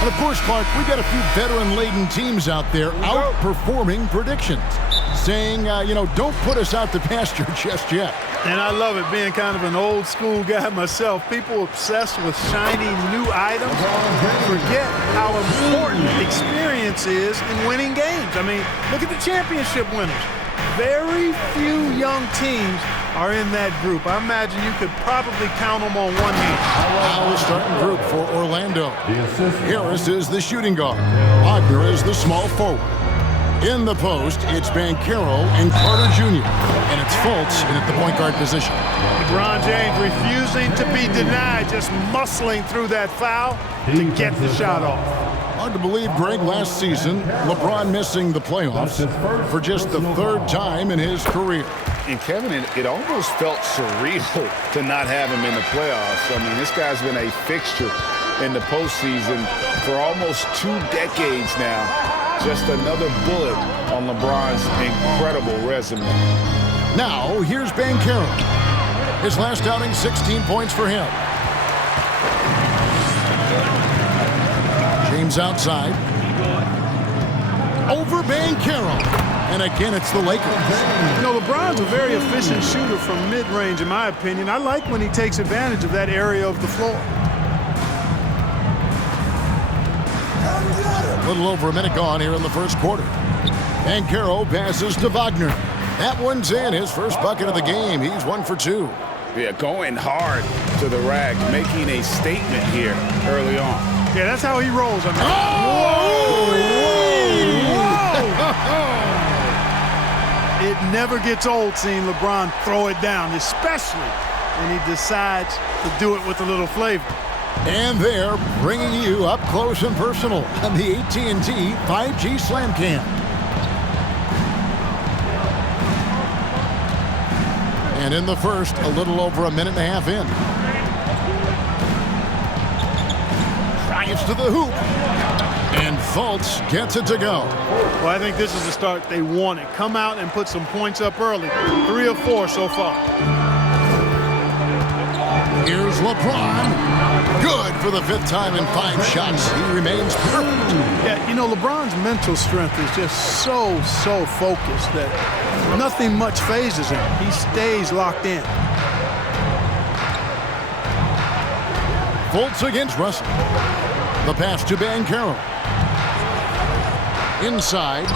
And of course, Clark, we've got a few veteran-laden teams out there outperforming predictions, saying, don't put us out to pasture just yet. And I love it, being kind of an old school guy myself. People obsessed with shiny new items forget how important experience is in winning games. I mean, look at the championship winners. Very few young teams are in that group. I imagine you could probably count them on one hand. Now the starting group for Orlando. Harris is the shooting guard. Wagner is the small forward. In the post, it's Banchero and Carter Jr. And it's Fultz in at the point guard position. LeBron James refusing to be denied, just muscling through that foul to get the shot off. Hard to believe, Greg, last season, LeBron missing the playoffs for just the third time in his career. And Kevin, it almost felt surreal to not have him in the playoffs. I mean, this guy's been a fixture in the postseason for almost 2 decades now. Just another bullet on LeBron's incredible resume. Now, here's Banchero. His last outing, 16 points for him. James outside. Over Banchero. And again, it's the Lakers. You know, LeBron's a very efficient shooter from mid-range, in my opinion. I like when he takes advantage of that area of the floor. A little over a minute gone here in the first quarter. Banchero passes to Wagner. That one's in, his first bucket of the game. He's 1 for 2. Yeah, going hard to the rack, making a statement here early on. Yeah, that's how he rolls. I mean, whoa! It never gets old seeing LeBron throw it down, especially when he decides to do it with a little flavor. And they're bringing you up close and personal on the AT&T 5G Slam Cam. And in the first, a little over a minute and a half in. Drives to the hoop. And Fultz gets it to go. Well, I think this is the start they wanted. Come out and put some points up early. 3 of 4 so far. Here's LeBron. Good for the 5th time in 5 shots. He remains perfect. Yeah, you know, LeBron's mental strength is just so focused that nothing much phases him. He stays locked in. Fultz against Russell. The pass to Banchero. Inside.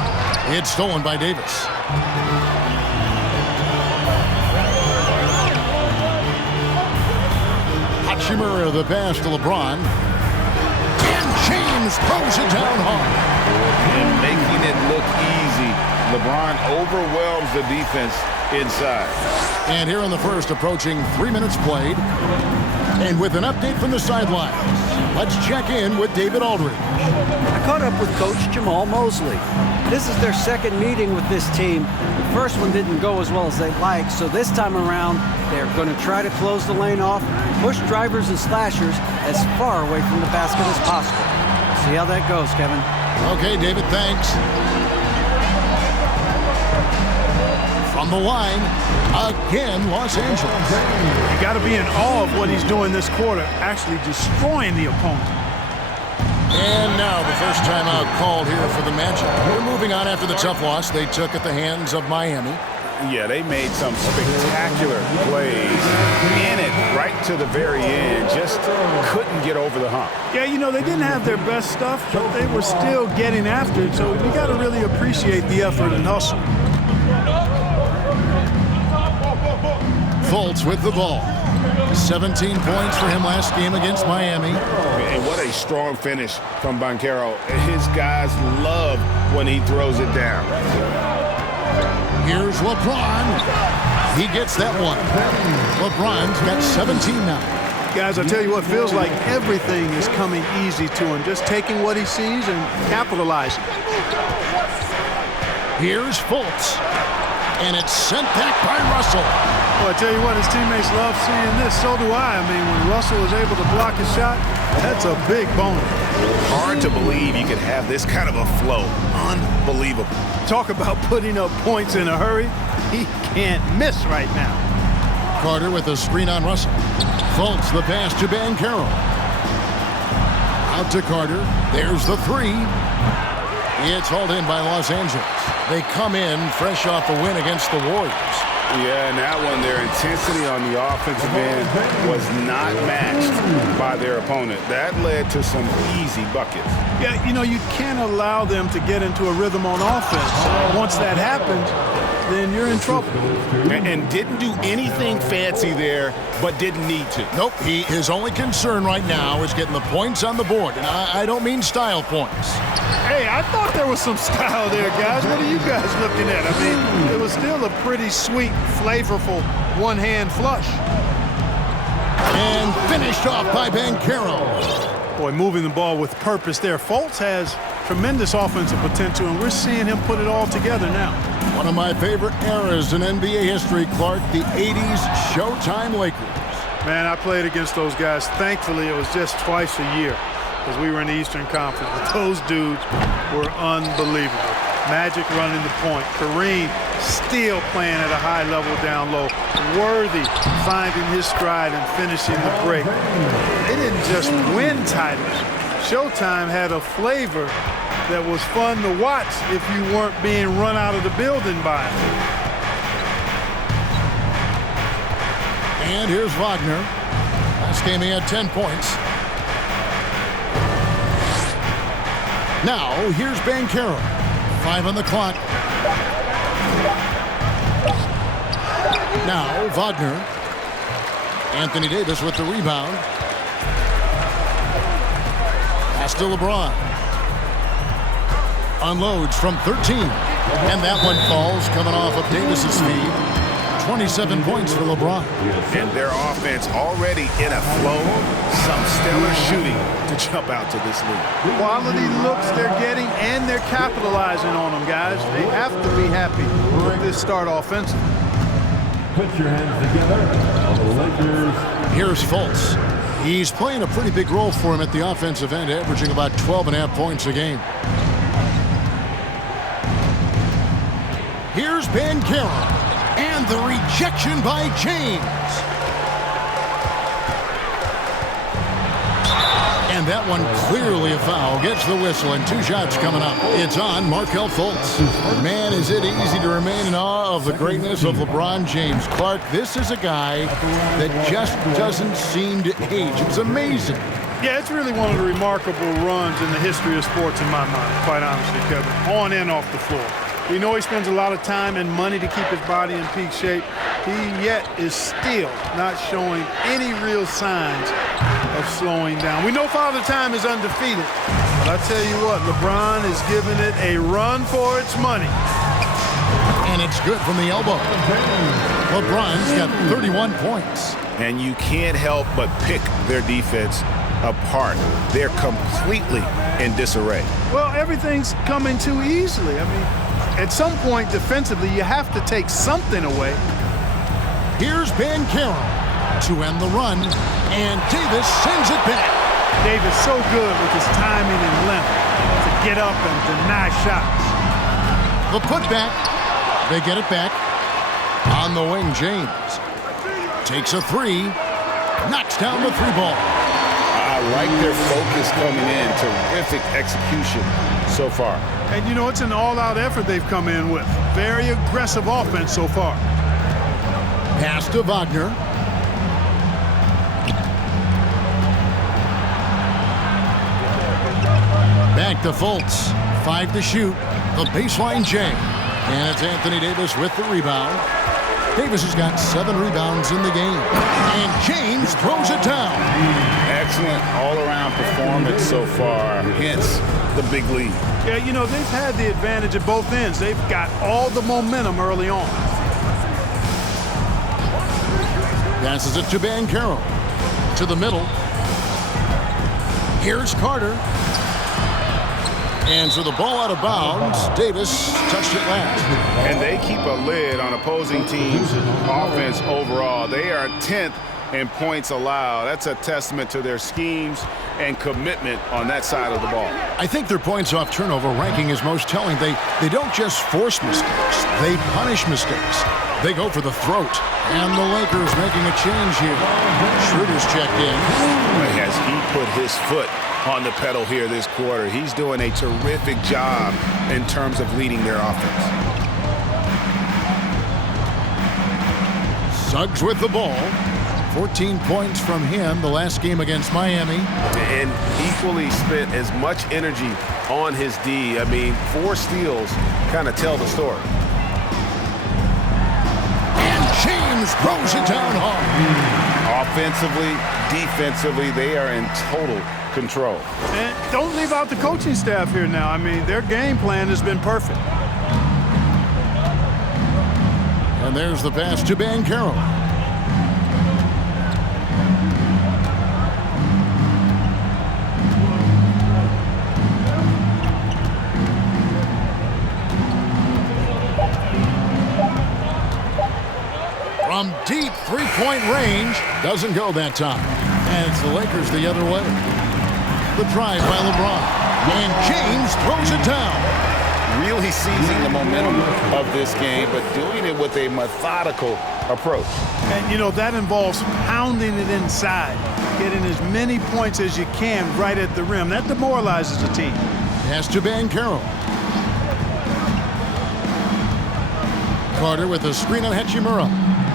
It's stolen by Davis. Hachimura, the pass to LeBron. And James throws it down hard. And making it look easy. LeBron overwhelms the defense inside. And here in the first, approaching 3 minutes played. And with an update from the sidelines, let's check in with David Aldridge. I caught up with Coach Jamal Mosley. This is their second meeting with this team. The first one didn't go as well as they'd like, so this time around, they're going to try to close the lane off, push drivers and slashers as far away from the basket as possible. See how that goes, Kevin. Okay, David, thanks. From the line, again, Los Angeles. You got to be in awe of what he's doing this quarter, actually destroying the opponent. And now the first timeout called here for the Magic. We're moving on after the tough loss they took at the hands of Miami. Yeah, they made some spectacular plays in it right to the very end. Just couldn't get over the hump. Yeah, you know, they didn't have their best stuff, but they were still getting after it, so you got to really appreciate the effort and hustle. Fultz with the ball. 17 points for him last game against Miami. And what a strong finish from Banchero. His guys love when he throws it down. Here's LeBron. He gets that one. LeBron's got 17 now. Guys, I tell you what, feels like everything is coming easy to him. Just taking what he sees and capitalizing. Here's Fultz. And it's sent back by Russell. Well, I tell you what, his teammates love seeing this. So do I. I mean, when Russell is able to block a shot, that's a big bonus. Hard to believe you could have this kind of a flow. Unbelievable. Talk about putting up points in a hurry. He can't miss right now. Carter with a screen on Russell. Fultz the pass to Banchero. Out to Carter. There's the three. It's hauled in by Los Angeles. They come in fresh off a win against the Warriors. Yeah, and that one, their intensity on the offensive end was not matched by their opponent. That led to some easy buckets. Yeah, you know, you can't allow them to get into a rhythm on offense. Once that happens, then you're in trouble. And didn't do anything fancy there, but didn't need to. Nope, his only concern right now is getting the points on the board. And I don't mean style points. Hey, I thought there was some style there, guys. What are you guys looking at? I mean, it was still a pretty sweet, flavorful one-hand flush. And finished off by Banchero. Boy, moving the ball with purpose there. Fultz has tremendous offensive potential, and we're seeing him put it all together now. One of my favorite eras in NBA history, Clark, the 80s Showtime Lakers. Man, I played against those guys. Thankfully, it was just twice a year because we were in the Eastern Conference. But those dudes were unbelievable. Magic running the point. Kareem still playing at a high level down low. Worthy finding his stride and finishing the break. They didn't just win titles. Showtime had a flavor that was fun to watch if you weren't being run out of the building by it. And here's Wagner. Last game he had 10 points. Now, here's Banchero. 5 on the clock. Now, Wagner. Anthony Davis with the rebound. Pass to LeBron. Unloads from 13. And that one falls coming off of Davis's feed. 27 points for LeBron. And their offense already in a flow. Some stellar shooting to jump out to this league. Quality looks they're getting, and they're capitalizing on them, guys. They have to be happy with this start offensively. Put your hands together on the Lakers. Here's Fultz. He's playing a pretty big role for him at the offensive end, averaging about 12.5 points a game. Here's Banchero. And the rejection by James. And that one clearly a foul. Gets the whistle, and 2 shots coming up. It's on Markelle Fultz. Man, is it easy to remain in awe of the greatness of LeBron James. Clark, this is a guy that just doesn't seem to age. It's amazing. Yeah, it's really one of the remarkable runs in the history of sports in my mind, quite honestly, Kevin, on and off the floor. We know he spends a lot of time and money to keep his body in peak shape. He yet is still not showing any real signs of slowing down. We know Father Time is undefeated, but I tell you what, LeBron is giving it a run for its money. And it's good from the elbow. LeBron's got 31 points. And you can't help but pick their defense apart. They're completely in disarray. Well, everything's coming too easily. I mean, at some point defensively, you have to take something away. Here's Banchero to end the run, and Davis sends it back. Davis so good with his timing and length to get up and deny shots. The putback. They get it back. On the wing, James takes a 3, knocks down the 3 ball. I like their focus coming in. Terrific execution so far. And, you know, it's an all-out effort they've come in with. Very aggressive offense so far. Pass to Wagner. Back to Fultz. 5 to shoot. The baseline J. And it's Anthony Davis with the rebound. Davis has got 7 rebounds in the game. And James throws it down. Excellent all-around performance so far, hence the big lead. Yeah, you know, they've had the advantage at both ends. They've got all the momentum early on. Passes it to Banchero. To the middle. Here's Carter. And so the ball out of bounds. Davis touched it last. And they keep a lid on opposing teams' offense overall. They are 10th in points allowed. That's a testament to their schemes and commitment on that side of the ball. I think their points off turnover ranking is most telling. They don't just force mistakes. They punish mistakes. They go for the throat. And the Lakers making a change here. Schroeder's checked in. As he put his foot on the pedal here this quarter, he's doing a terrific job in terms of leading their offense. Suggs with the ball. 14 points from him the last game against Miami. And equally spent as much energy on his D. I mean, 4 steals kind of tell the story. James throws it down hard. Offensively, defensively, they are in total control. And don't leave out the coaching staff here now. I mean, their game plan has been perfect. And there's the pass to Banchero. From deep three-point range, doesn't go that time. And it's the Lakers the other way. The drive by LeBron. And James throws it down. Really seizing the momentum of this game, but doing it with a methodical approach. And, you know, that involves pounding it inside, getting as many points as you can right at the rim. That demoralizes the team. Pass to Banchero. Carter with a screen on Hachimura.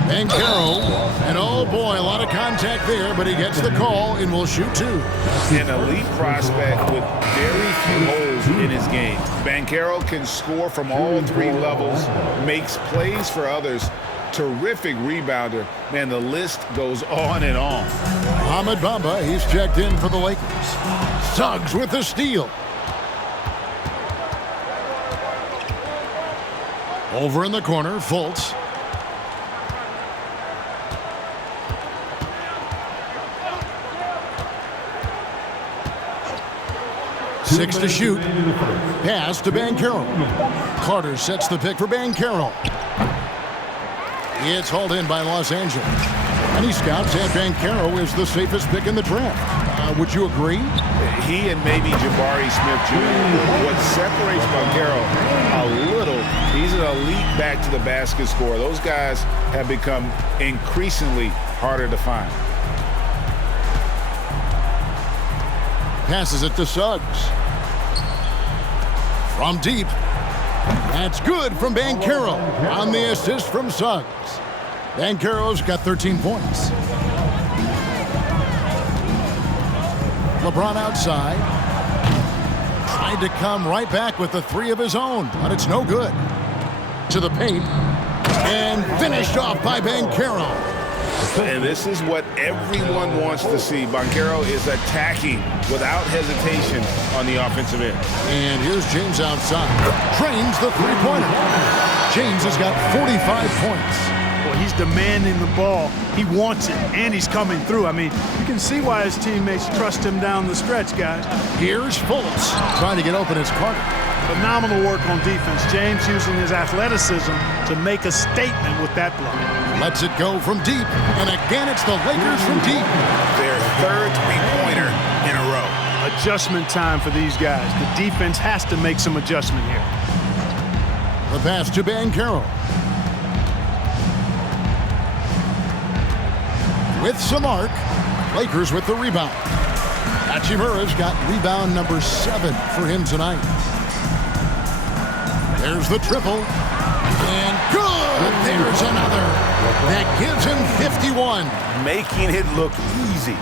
Banchero, and oh boy, a lot of contact there, but he gets the call and will shoot 2. An elite prospect with very few holes in his game. Banchero can score from all 3 levels, makes plays for others, terrific rebounder. Man, the list goes on and on. Ahmed Bamba, he's checked in for the Lakers. Suggs with the steal. Over in the corner, Fultz. Six to shoot. Pass to Banchero. Carter sets the pick for Banchero. It's hauled in by Los Angeles. And he scouts that Banchero is the safest pick in the draft. Would you agree? He and maybe Jabari Smith-Jr. What separates Banchero a little, he's an elite back-to-the-basket scorer. Those guys have become increasingly harder to find. Passes it to Suggs. From deep. That's good from Banchero on the assist from Suggs. Banchero's got 13 points. LeBron outside. Tried to come right back with the 3 of his own, but it's no good. To the paint. And finished off by Banchero. And this is what everyone wants to see. Banchero is attacking without hesitation on the offensive end. And here's James outside. Trains the three-pointer. James has got 45 points. Well, he's demanding the ball. He wants it, and he's coming through. I mean, you can see why his teammates trust him down the stretch, guys. Here's Fultz trying to get open as Carter. Phenomenal work on defense. James using his athleticism to make a statement with that block. Lets it go from deep, and again it's the Lakers from deep. Their 3rd three-pointer in a row. Adjustment time for these guys. The defense has to make some adjustment here. The pass to Banchero. With some arc, Lakers with the rebound. Hachimura's got rebound number 7 for him tonight. There's the triple. And good! There's another. That gives him 51. Making it look easy.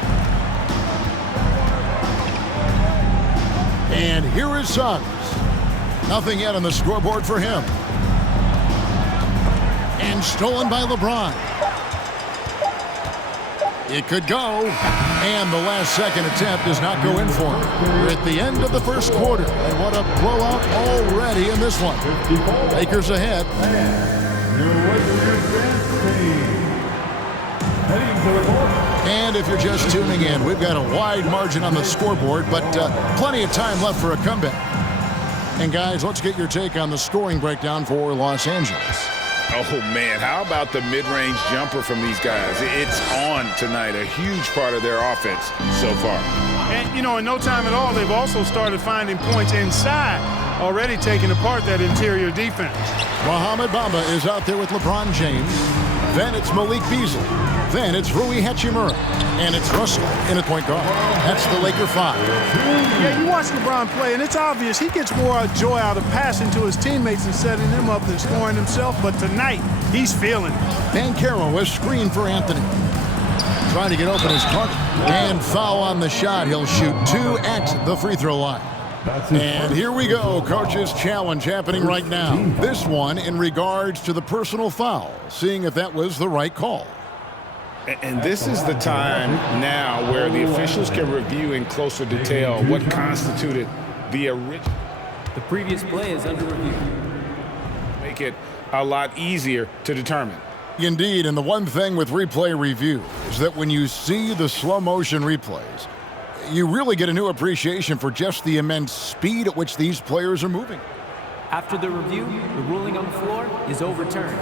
And here is Suggs. Nothing yet on the scoreboard for him. And stolen by LeBron. It could go. And the last second attempt does not go in for him. We're at the end of the first quarter. And what a blowout already in this one. Lakers ahead. And if you're just tuning in, we've got a wide margin on the scoreboard, but plenty of time left for a comeback. And guys, let's get your take on the scoring breakdown for Los Angeles. Oh, man, how about the mid-range jumper from these guys? It's on tonight, a huge part of their offense so far. And, you know, in no time at all, they've also started finding points inside, already taking apart that interior defense. Mohamed Bamba is out there with LeBron James. Then it's Malik Beasley. Then it's Rui Hachimura. And it's Russell in at point guard. That's the Laker 5. Yeah, you watch LeBron play, and it's obvious he gets more joy out of passing to his teammates and setting them up than scoring himself. But tonight, he's feeling it. Banchero is screened for Anthony. Trying to get open his target. And foul on the shot. He'll shoot 2 at the free throw line. And here we go, coach's challenge happening right now. This one in regards to the personal foul, seeing if that was the right call. And this is the time now where the officials can review in closer detail what constituted the original. The previous play is under review. Make it a lot easier to determine. Indeed, and the one thing with replay review is that when you see the slow motion replays, you really get a new appreciation for just the immense speed at which these players are moving. After the review, the ruling on the floor is overturned.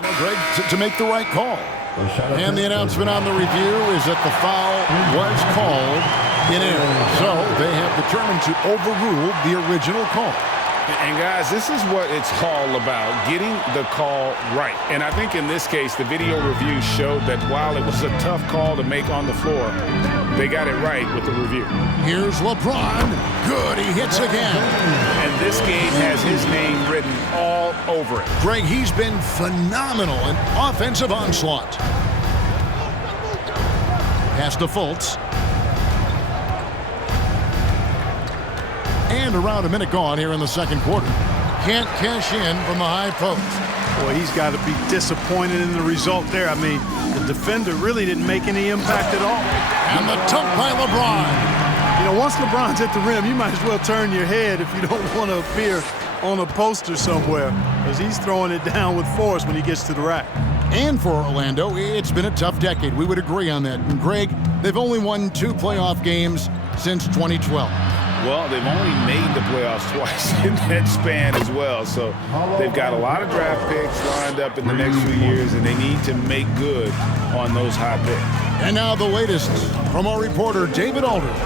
Greg, to make the right call. And the announcement on the review is that the foul was called in error. So they have determined to overrule the original call. And guys, this is what it's all about, getting the call right. And I think in this case, the video review showed that while it was a tough call to make on the floor, they got it right with the review. Here's LeBron. Good, he hits again. And this game has his name written all over it. Greg, he's been phenomenal in offensive onslaught. Pass to Fultz. And around a minute gone here in the second quarter. Can't cash in from the high post. Boy, he's got to be disappointed in the result there. I mean, the defender really didn't make any impact at all. And the dunk by LeBron. You know, once LeBron's at the rim, you might as well turn your head if you don't want to appear on a poster somewhere, because he's throwing it down with force when he gets to the rack. And for Orlando, it's been a tough decade. We would agree on that. And Greg, they've only won 2 playoff games since 2012. Well, they've only made the playoffs twice in that span as well. So they've got a lot of draft picks lined up in the next few years, and they need to make good on those high picks. And now the latest from our reporter, David Aldridge.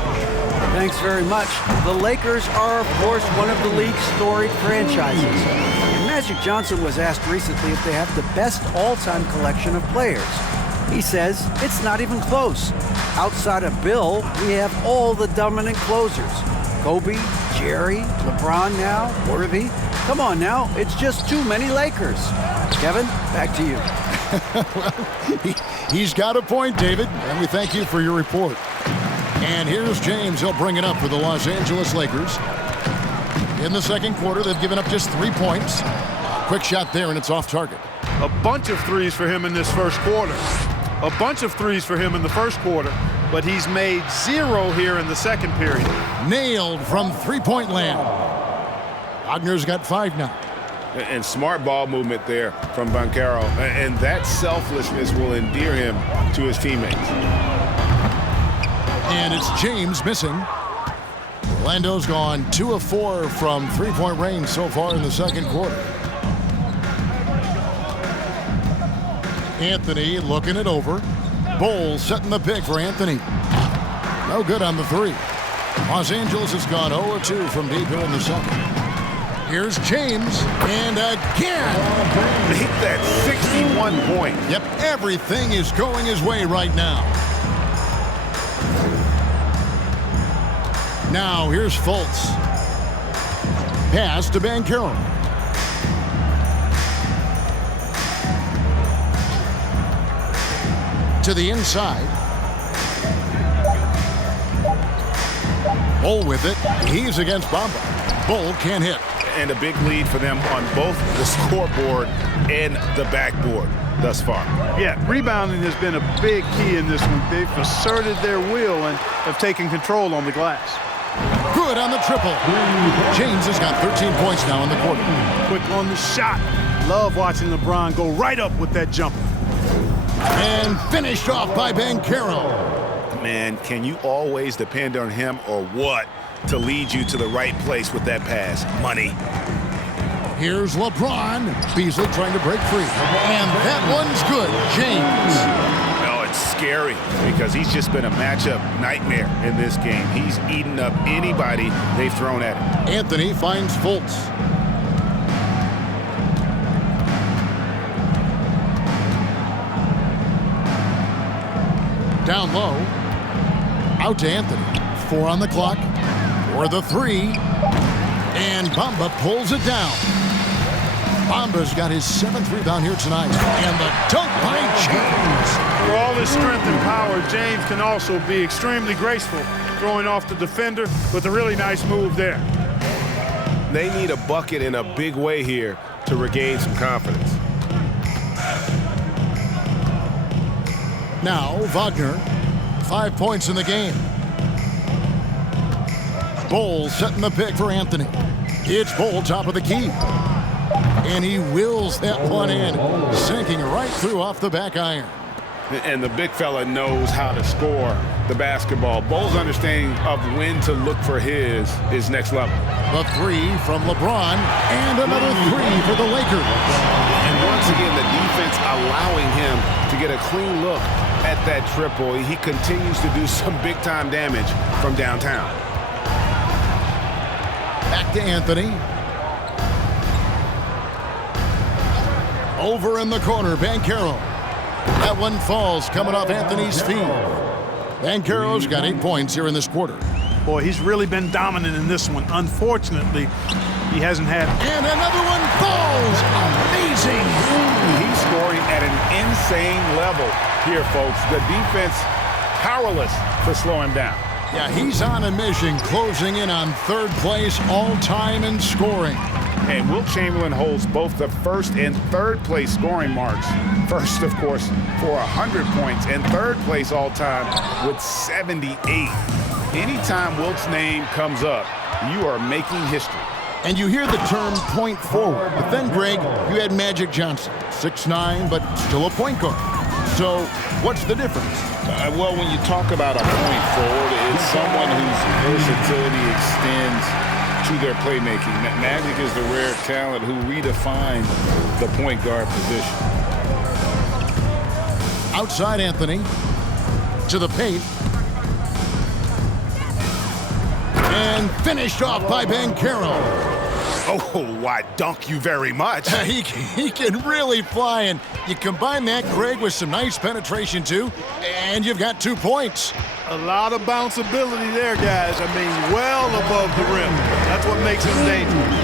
Thanks very much. The Lakers are, of course, one of the league's storied franchises. And Magic Johnson was asked recently if they have the best all-time collection of players. He says it's not even close. Outside of Bill, we have all the dominant closers. Kobe, Jerry, LeBron now, Worthy. Come on now, it's just too many Lakers. Kevin, back to you. Well, he's got a point, David, and we thank you for your report. And here's James. He'll bring it up for the Los Angeles Lakers. In the second quarter, they've given up just 3 points. Quick shot there, and it's off target. A bunch of threes for him in this first quarter. A bunch of threes for him in the first quarter, but he's made 0 here in the second period. Nailed from three-point land. Wagner's got 5 now. And smart ball movement there from Banchero. And that selflessness will endear him to his teammates. And it's James missing. Orlando's gone 2 of 4 from three-point range so far in the second quarter. Anthony looking it over. Bowles setting the pick for Anthony. No good on the 3. Los Angeles has gone 0-2 from deep here in the second. Here's James, and again. Hit that 61 point. Yep, everything is going his way right now. Now here's Fultz. Pass to Banchero. To the inside. Bull with it. He's against Bamba. Bull can't hit. And a big lead for them on both the scoreboard and the backboard thus far. Yeah, rebounding has been a big key in this one. They've asserted their will and have taken control on the glass. Good on the triple. James has got 13 points now in the quarter. Quick on the shot. Love watching LeBron go right up with that jumper. And finished off by Banchero. Man, can you always depend on him or what to lead you to the right place with that pass? Money. Here's LeBron. Beasley trying to break free. And that one's good. James. Oh, it's scary because he's just been a matchup nightmare in this game. He's eaten up anybody they've thrown at him. Anthony finds Fultz. Down low. Out to Anthony. 4 on the clock. For the 3. And Bamba pulls it down. Bamba's got his 7th rebound here tonight. And the dunk by James. For all his strength and power, James can also be extremely graceful, throwing off the defender with a really nice move there. They need a bucket in a big way here to regain some confidence. Now, Wagner, 5 points in the game. Bull setting the pick for Anthony. It's Bull, top of the key. And he wills that one in, sinking right through off the back iron. And the big fella knows how to score the basketball. Bull's understanding of when to look for his is next level. The 3 from LeBron, and another 3 for the Lakers. And once again, the defense allowing him to get a clean look at that triple. He continues to do some big-time damage from downtown. Back to Anthony. Over in the corner, Banchero. That one falls coming off Anthony's feet. Banchero's got 8 points here in this quarter. Boy, he's really been dominant in this one. Unfortunately, he hasn't had... And another one falls. Amazing. He's scoring at an insane level here, folks. The defense powerless to slow him down. Yeah, he's on a mission, closing in on 3rd place all-time in scoring. And Wilt Chamberlain holds both the 1st and 3rd place scoring marks. First, of course, for 100 points, and 3rd place all-time with 78. Anytime Wilt's name comes up, you are making history. And you hear the term point forward. But then, Greg, you had Magic Johnson, 6'9", but still a point guard. So what's the difference? Well, when you talk about a point forward, it's someone whose versatility extends to their playmaking. Magic is the rare talent who redefined the point guard position. Outside Anthony. To the paint. And finished off by Banchero. Oh, I dunk you very much. He can really fly, and you combine that, Greg, with some nice penetration, too, and you've got 2 points. A lot of bounceability there, guys. I mean, well above the rim. That's what makes him dangerous.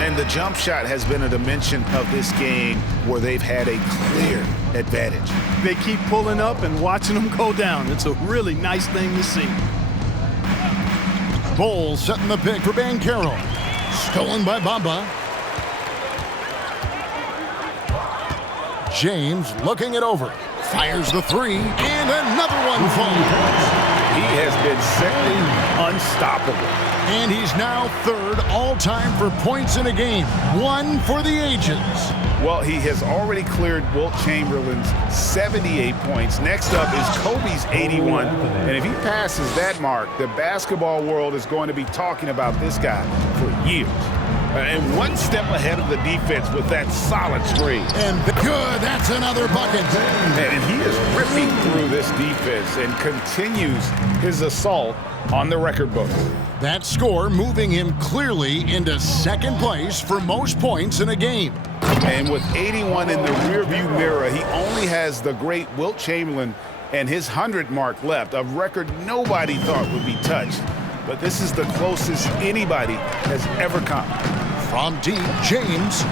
And the jump shot has been a dimension of this game where they've had a clear advantage. They keep pulling up and watching them go down. It's a really nice thing to see. Bull setting the pick for Banchero. Stolen by Bamba. James looking it over. Fires the 3, and another one falls. He has been simply unstoppable. And he's now 3rd all-time for points in a game. 1 for the ages. Well, he has already cleared Wilt Chamberlain's 78 points. Next up is Kobe's 81. And if he passes that mark, the basketball world is going to be talking about this guy for years. And one step ahead of the defense with that solid screen. And good, that's another bucket. And he is ripping through this defense and continues his assault on the record books. That score moving him clearly into 2nd place for most points in a game. And with 81 in the rearview mirror, he only has the great Wilt Chamberlain and his 100 mark left, a record nobody thought would be touched. But this is the closest anybody has ever come. From deep, James.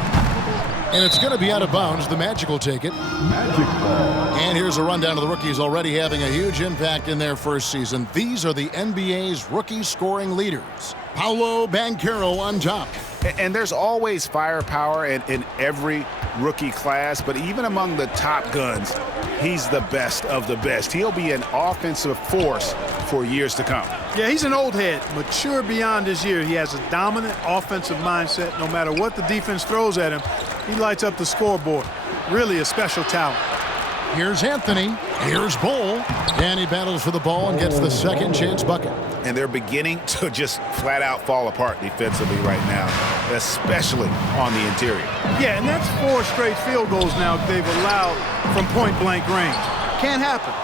And it's going to be out of bounds. The Magic will take it. Magic ball. And here's a rundown of the rookies already having a huge impact in their first season. These are the NBA's rookie scoring leaders. Paolo Banchero on top. And there's always firepower in every rookie class, but even among the top guns, he's the best of the best. He'll be an offensive force for years to come. Yeah, he's an old head, mature beyond his years. He has a dominant offensive mindset. No matter what the defense throws at him, he lights up the scoreboard. Really a special talent. Here's Anthony. Here's Bull. And he battles for the ball and gets the second chance bucket. And they're beginning to just flat out fall apart defensively right now, especially on the interior. Yeah, and that's 4 straight field goals now they've allowed from point-blank range. Can't happen.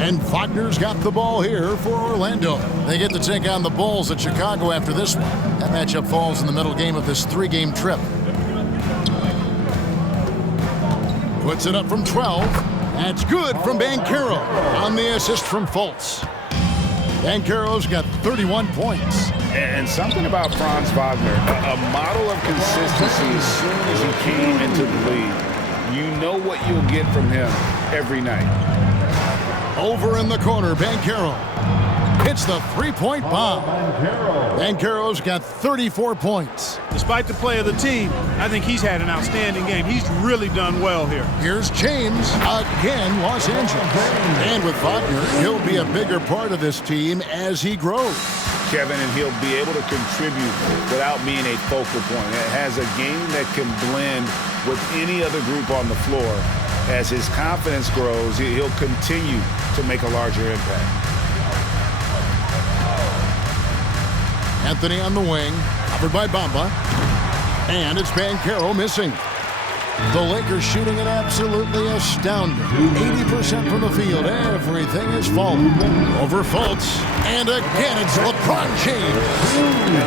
And Wagner's got the ball here for Orlando. They get to take on the Bulls at Chicago after this one. That matchup falls in the middle game of this 3-game trip. Puts it up from 12. That's good from Banchero on the assist from Fultz. Banchero's got 31 points. And something about Franz Wagner, a model of consistency as soon as he came into the league. You know what you'll get from him every night. Over in the corner, Banchero hits the three-point bomb. Banchero's got 34 points. Despite the play of the team, I think he's had an outstanding game. He's really done well here. Here's James again, Los Angeles. And with Wagner, he'll be a bigger part of this team as he grows. Kevin, and he'll be able to contribute without being a focal point. It has a game that can blend with any other group on the floor. As his confidence grows, he'll continue to make a larger impact. Anthony on the wing, covered by Bamba. And it's Banchero missing. The Lakers shooting it absolutely astounding. 80% from the field. Everything is falling. Over Fultz. And again, it's LeBron James.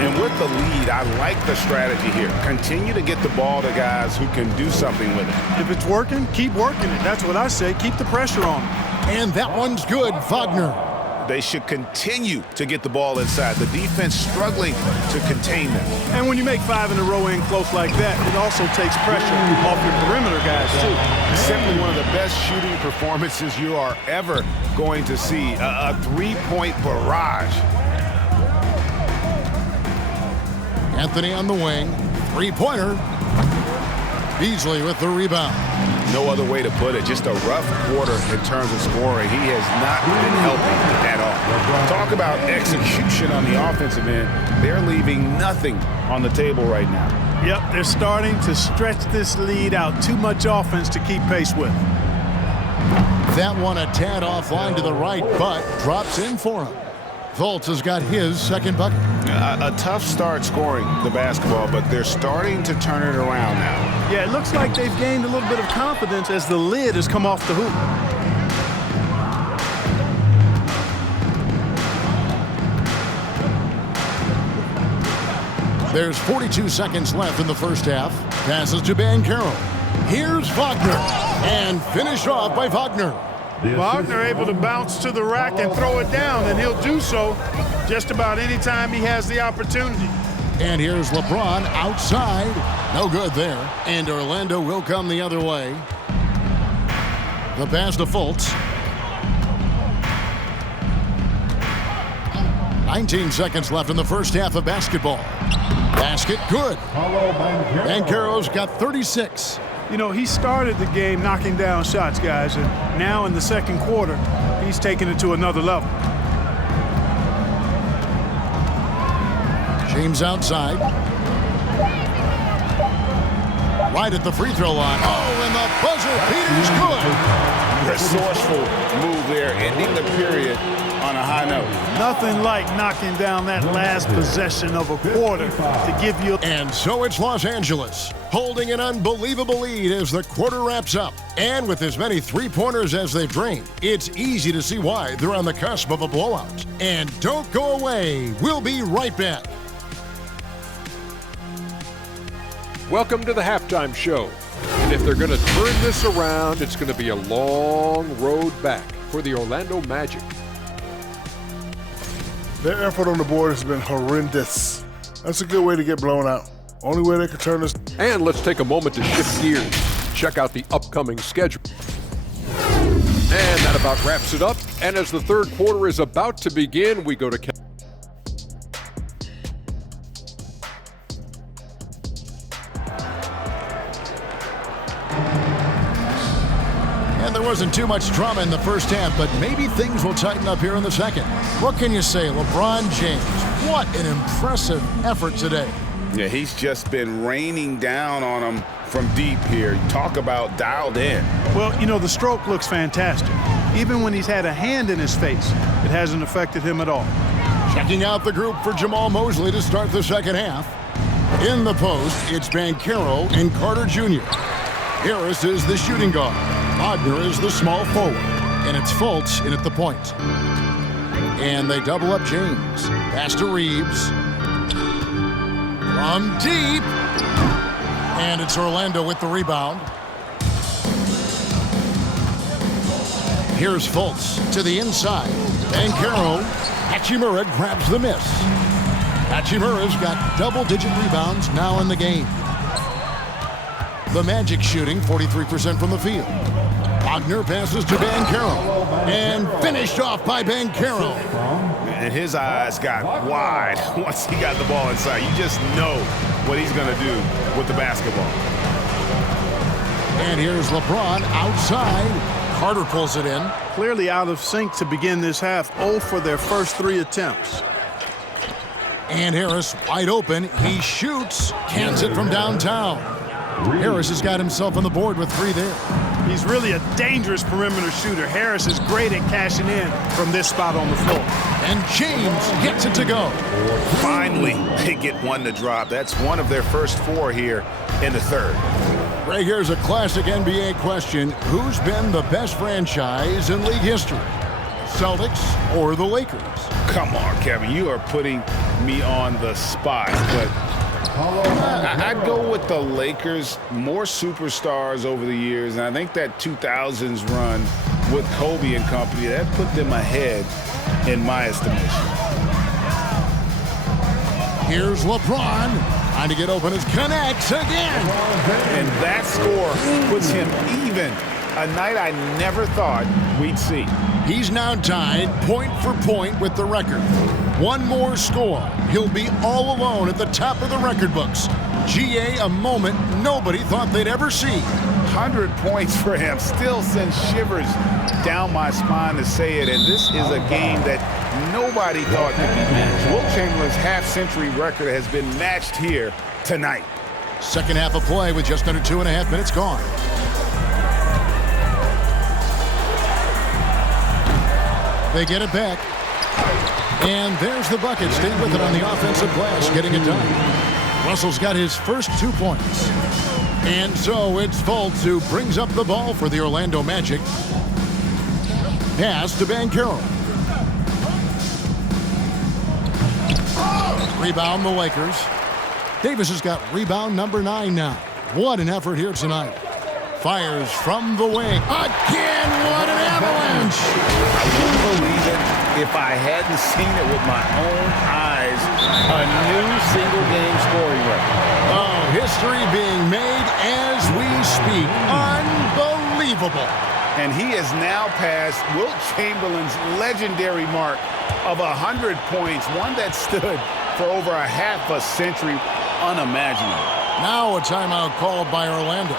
And with the lead, I like the strategy here. Continue to get the ball to guys who can do something with it. If it's working, keep working it. That's what I say. Keep the pressure on him. And that one's good, Wagner. They should continue to get the ball inside. The defense struggling to contain them. And when you make 5 in a row in close like that, it also takes pressure off your perimeter guys, too. Simply one of the best shooting performances you are ever going to see. A three-point barrage. Anthony on the wing. Three-pointer. Beasley with the rebound. No other way to put it. Just a rough quarter in terms of scoring. He has not been helping at all. Talk about execution on the offensive end. They're leaving nothing on the table right now. Yep, they're starting to stretch this lead out. Too much offense to keep pace with. That one a tad offline to the right, but drops in for him. Fultz has got his second bucket. A tough start scoring the basketball, but they're starting to turn it around now. Yeah, it looks like they've gained a little bit of confidence as the lid has come off the hoop. There's 42 seconds left in the first half. Passes to Banchero. Here's Wagner. And finished off by Wagner. Wagner able to bounce to the rack and throw it down, and he'll do so just about any time he has the opportunity. And here's LeBron outside. No good there. And Orlando will come the other way. The pass to Fultz. 19 seconds left in the first half of basketball. Basket good. Banchero's got 36. You know, he started the game knocking down shots, guys, and now in the second quarter, he's taking it to another level. James outside. Right at the free throw line. Oh, and the buzzer beater's good. Resourceful move there, ending the period on a high note. Nothing like knocking down that last possession of a quarter to give you. And so it's Los Angeles, holding an unbelievable lead as the quarter wraps up. And with as many three-pointers as they've drained, it's easy to see why they're on the cusp of a blowout. And don't go away. We'll be right back. Welcome to the halftime show. And if they're going to turn this around, it's going to be a long road back for the Orlando Magic. Their effort on the board has been horrendous. That's a good way to get blown out. Only way they can turn this. And let's take a moment to shift gears. Check out the upcoming schedule. And that about wraps it up. And as the third quarter is about to begin, we go to There wasn't too much drama in the first half, but maybe things will tighten up here in the second. What can you say, LeBron James? What an impressive effort today. Yeah, he's just been raining down on him from deep here. Talk about dialed in. Well, you know, the stroke looks fantastic. Even when he's had a hand in his face, it hasn't affected him at all. Checking out the group for Jamal Mosley to start the second half. In the post, it's Banchero and Carter Jr. Harris is the shooting guard. Wagner is the small forward. And it's Fultz in at the point. And they double up James. Pass to Reeves. From deep. And it's Orlando with the rebound. Here's Fultz to the inside. Banchero. Hachimura grabs the miss. Hachimura's got double-digit rebounds now in the game. The Magic shooting 43% from the field. Wagner passes to Banchero. And finished off by Banchero. And his eyes got wide once he got the ball inside. You just know what he's going to do with the basketball. And here's LeBron outside. Carter pulls it in. Clearly out of sync to begin this half. 0 for their first 3 attempts. And Harris wide open. He shoots. Cans it from downtown. Harris has got himself on the board with 3 there. He's really a dangerous perimeter shooter. Harris is great at cashing in from this spot on the floor. And James gets it to go. Finally, they get one to drop. That's one of their first 4 here in the third. Ray, here's a classic NBA question. Who's been the best franchise in league history? Celtics or the Lakers? Come on, Kevin. You are putting me on the spot. But I'd go with the Lakers. More superstars over the years. And I think that 2000s run with Kobe and company, that put them ahead in my estimation. Here's LeBron. Trying to get open as connects again. And that score puts him even. A night I never thought we'd see. He's now tied point for point with the record. One more score. He'll be all alone at the top of the record books. GA, a moment nobody thought they'd ever see. 100 points for him. Still sends shivers down my spine to say it. And this is a game that nobody thought could be matched. Wilt Chamberlain's half-century record has been matched here tonight. Second half of play with just under 2.5 minutes gone. They get it back. And there's the bucket. Staying with it on the offensive glass, getting it done. Russell's got his first 2 points. And so it's Fultz who brings up the ball for the Orlando Magic. Pass to Banchero. Rebound the Lakers. Davis has got rebound number 9 now. What an effort here tonight. Fires from the wing. Again, what an avalanche! I wouldn't believe it if I hadn't seen it with my own eyes. A new single-game scoring record. Oh, history being made as we speak. Unbelievable. And he has now passed Wilt Chamberlain's legendary mark of 100 points, one that stood for over a half a century. Unimaginable. Now a timeout called by Orlando.